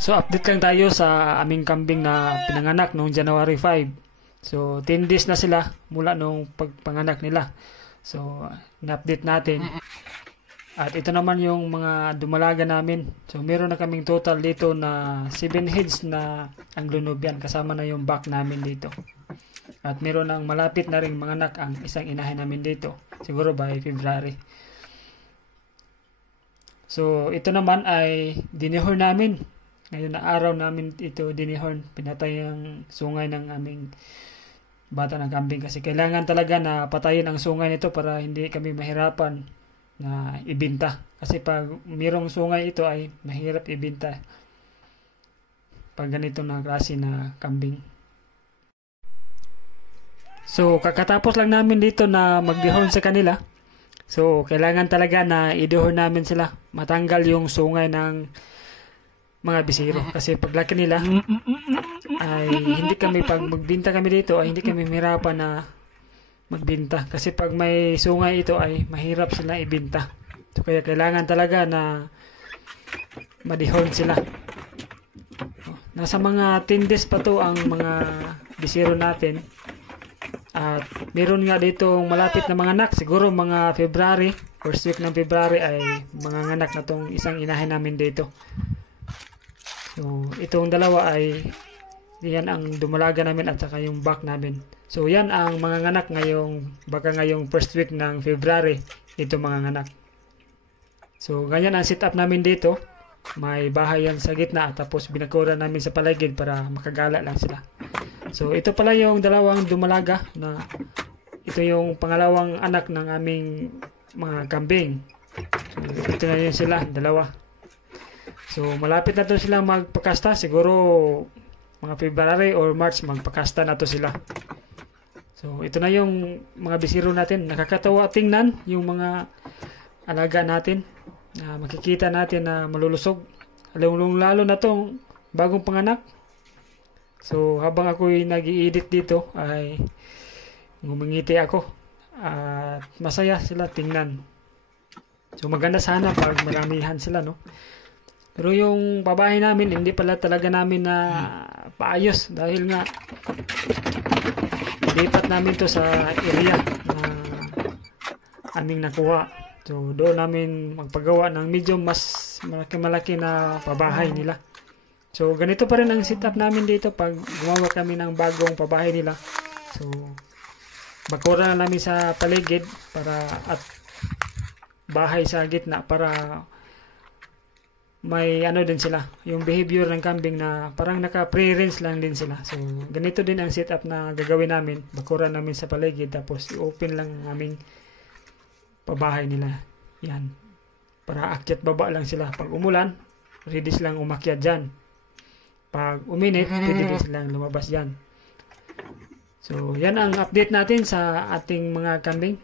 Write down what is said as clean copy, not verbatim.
So update lang tayo sa aming kambing na pinanganak noong January 5. So 10 days na sila mula nung pagpanganak nila. So na-update natin. At ito naman yung mga dumalaga namin. So meron na kaming total dito na 7 heads na Anglo-Nubian kasama na yung back namin dito. At meron nang malapit na ring manganak ang isang inahin namin dito. Siguro by February. So ito naman ay dinihor namin. Ngayon na araw namin ito dinihorn, pinatay ang sungay ng aming bata ng kambing kasi kailangan talaga na patayin ang sungay nito para hindi kami mahirapan na ibinta. Kasi pag mayroong sungay ito ay mahirap ibinta pag ganito na klase na kambing. So kakatapos lang namin dito na magdihorn sa kanila. So kailangan talaga na idihorn namin sila, matanggal yung sungay ng mga bisiro kasi paglaki nila ay hindi kami pag magbinta kami dito ay hindi kami mahirapan na magbinta kasi pag may sungay ito ay mahirap sila ibinta. So kaya kailangan talaga na madihon sila. Nasa mga 10 days pa to ang mga bisiro natin. At meron nga dito malapit na mga anak, siguro mga February, first week ng February ay mga anak na tong isang inahin namin dito. So, itong dalawa ay yan ang dumalaga namin at saka yung back namin. So, yan ang mga anak baka ngayong first week ng February, ito mga anak. So, ganyan ang setup namin dito. May bahay yan sa gitna tapos binakuran namin sa paligid para makagala lang sila. So, ito pala yung dalawang dumalaga na ito yung pangalawang anak ng aming mga kambing. So, ito na yun sila, dalawa. So, malapit na to sila magpakasta. Siguro, mga February or March, magpakasta na to sila. So, ito na yung mga bisiro natin. Nakakatawa tingnan yung mga alaga natin. Makikita natin na malulusog. Lalo na tong bagong panganak. So, habang ako'y nag-i-edit dito, ay ngumingiti ako. At masaya sila tingnan. So, maganda sana pag maramihan sila, no? Pero yung babae namin, hindi pala talaga namin na paayos dahil nga lipat namin to sa area na aming nakuha. So doon namin magpagawa ng medyo mas malaki-malaki na pabahay nila. So ganito pa rin ang setup namin dito pag gumawa kami ng bagong pabahay nila. So bakura na namin sa paligid at bahay sa gitna para may din sila, yung behavior ng kambing na parang naka-pre-rinse lang din sila. So, ganito din ang setup na gagawin namin. Bakuran namin sa paligid tapos i-open lang aming pabahay nila. Yan. Para akyat baba lang sila. Pag umulan, ready silang umakyat dyan. Pag uminit, pwede din silang lumabas dyan. So, yan ang update natin sa ating mga kambing.